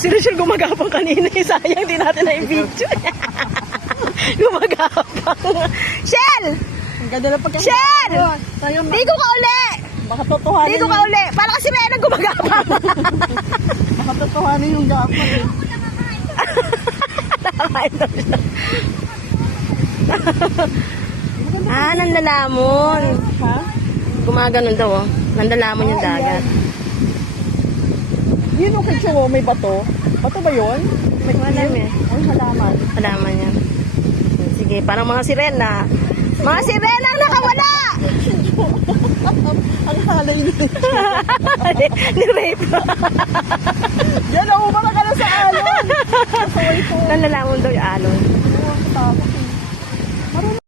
Si Rachel gumagapang kanina. Sayang di natin na i-video. Gumagapang. Shell! Ang ganda na pagkakita. Shell! Tayo, Dito ka uli! baka totohanin. Dito ka uli! Para kasi may gumagapang. Baka totohanin yung gapon. Nakakain daw siya. Nanlalamon. Ha? Gumaganon daw, oh. Nanlalamon yung dagat. Yun yung kitchen mo, may bato. Bato ba yun? May Wala eh. Ang halaman. Halaman yan. Sige, parang mga sirena. Mga sirena ang nakawala! Ang halay niya. Ni-rape. Yan, umara ka na sa alon. Nanlalamon daw yung alon.